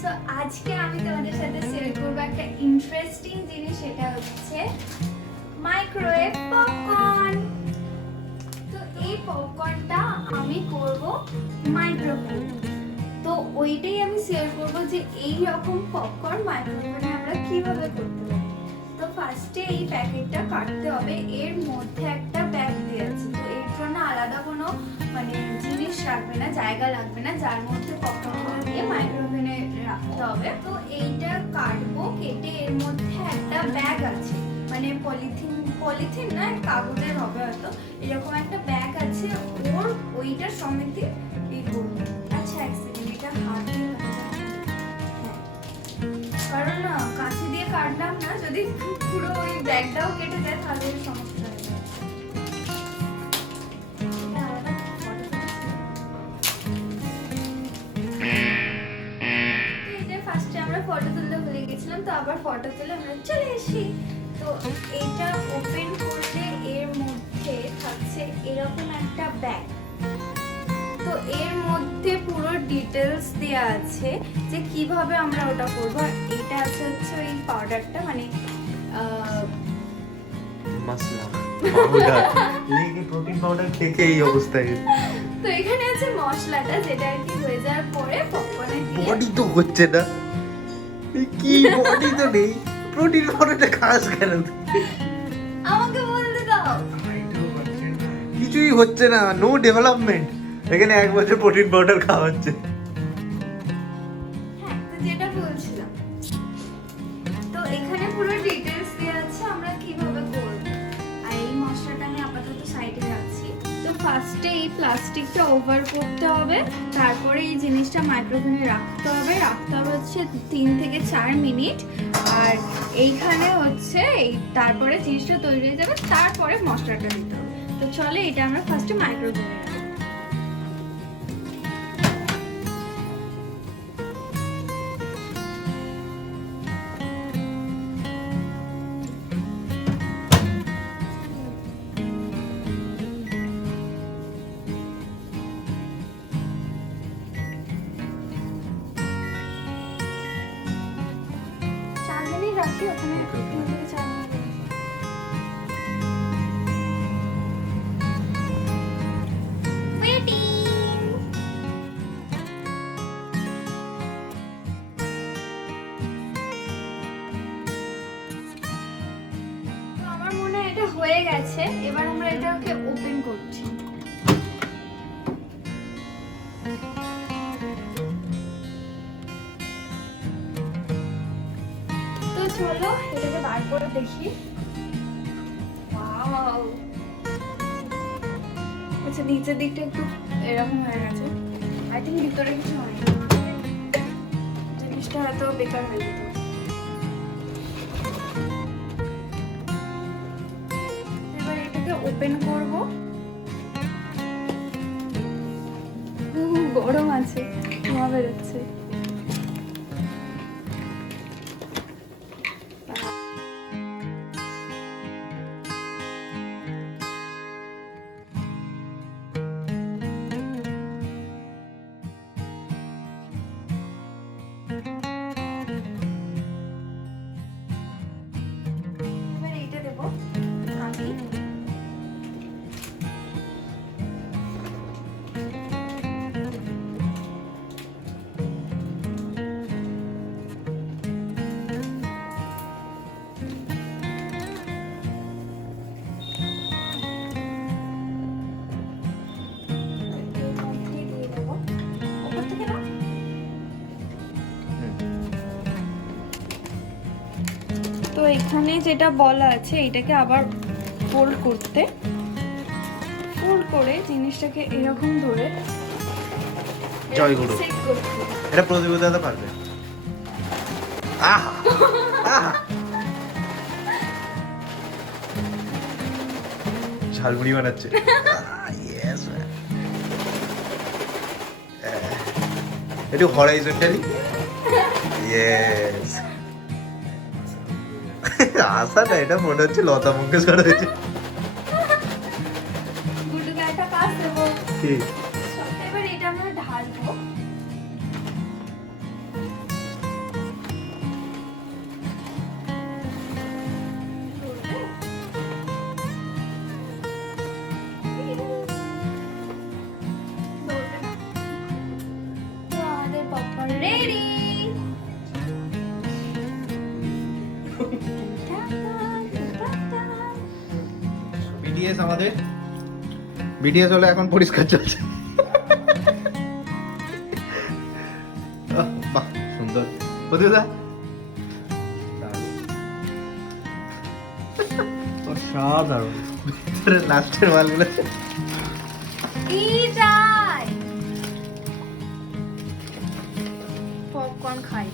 So আজকে আমি তোমাদের সাথে শেয়ার করব একটা ইন্টারেস্টিং জিনিস, সেটা হচ্ছে মাইক্রোওয়েভ পপকর্ন। তো এই পপকর্নটা আমি করব মাইক্রোওয়েভ, তো ওইটাই আমি শেয়ার করব যে এই রকম পপকর্ন মাইক্রোওয়েভে আমরা কিভাবে করতে পারি। তো ফার্স্টে এই প্যাকেটটা কাটতে হবে, এর মধ্যে একটা ব্যাগ দিয়ে আছে, তো এর জন্য আলাদা কোনো মানে জিনিস রাখবে না, জায়গা লাগবে না, যার মধ্যে পপকর্নগুলো দিয়ে মাইক্রোওভেনে রাখতে হবে। তো এইটা কাটবো, কেটে এর মধ্যে একটা ব্যাগ আছে, মানে পলিথিন না, কাগজের হবে হয়তো, এরকম একটা ব্যাগ আছে, ওর ওইটা সমেতে এই করবো। আচ্ছা এক সেকেন্ড, এটা হাত দিয়ে কারণ না কাঁচি দিয়ে কাটলাম না, যদি পুরো ওই ব্যাগটাও কেটে যায় তাহলে সমস্যা হয়ে যাবে। ফার্স্টে আমরা ফটো তুলতে ভুলে গেছিলাম, তো আবার ফটো তুলে আমরা চলে এসি। তো এটা ওপেন করলে এর মধ্যে থাকছে এরকম একটা ব্যাগ, তো এর মধ্যে পুরো ডিটেলস দেয়া আছে যে কিভাবে আমরা ওটা করব। এটা আছে হচ্ছে ওই পাউডারটা, মানে মশলা পাউডার, এই প্রোটিন পাউডার থেকে এই অবস্থায়। তো এখানে আছে মশলাটা, যেটা আর কি হয়ে যাওয়ার পরে পপকর্নে দিয়ে বডি তো হচ্ছে না, কি বডি তো নেই, প্রোটিন পাউডারটা খাস কেন? আমাকে বলতে দাও। কিছুই হচ্ছে না, নো ডেভেলপমেন্ট। এখানে এক বছর প্রোটিন পাউডার খাওয়া হচ্ছে। হ্যাঁ, তো যেটা বলছিলাম, তো এখানে পুরো ডিটেইলস দেয়া আছে আমরা কিভাবে করব। আর এই মশলাটা আমি আপাতত সাইডে রাখছি। তো ফার্স্টে এই প্লাস্টিকটা ওভার করতে হবে, তারপরে এই জিনিসটা মাইক্রোওভেনে রাখতে হবে হচ্ছে 3 থেকে 4 মিনিট। আর এইখানে হচ্ছে তারপরে জিনিসটা তৈরি হয়ে যাবে, তারপরে মশলাটা দিতে হবে। তো চলে এটা আমরা ফার্স্টে মাইক্রোওভেনে রাখবো। রাখি ওখানে 3 থেকে 4 মিনিট। তো আমার মনে হয় এটা হয়ে গেছে, এবার আমরা এটাকে ওপেন করছি। তো চলো এটাকে বার করে দেখি। ওয়াও, আচ্ছা নিচের দিকটা একটু এরকম হয়ে গেছে, আই থিঙ্ক ভিতরে কিছু হয়নি, জিনিসটা হয়তো বেকার হয়ে যেত। এবার এটাকে ওপেন করব। গরম আছে, ধোঁয়া বেরোচ্ছে। তো এখানে যেটা বলা আছে এটাকে আবার ফোল্ড করে জিনিসটাকে এরকম ধরে জয় গুরু, এটা প্রদীপ দাদা পারবে। আহা আহা, ঝালমুড়ি বানাচ্ছে। ইয়েস, একটু হরাইজন্টালি। ইয়েস, আসা না, এটা মনে হচ্ছে লতা মঙ্গেশকর হয়েছে। এবার এটা আমরা ঢালবো। বিটিএস আমাদের বিটিএস হলো এখন পরিষ্কার চলছে। বাহ সুন্দর প্রতিদা অসাধারণ। ভিতরে লাস্টের মালগুলো এই যাই পপকর্ন খাই।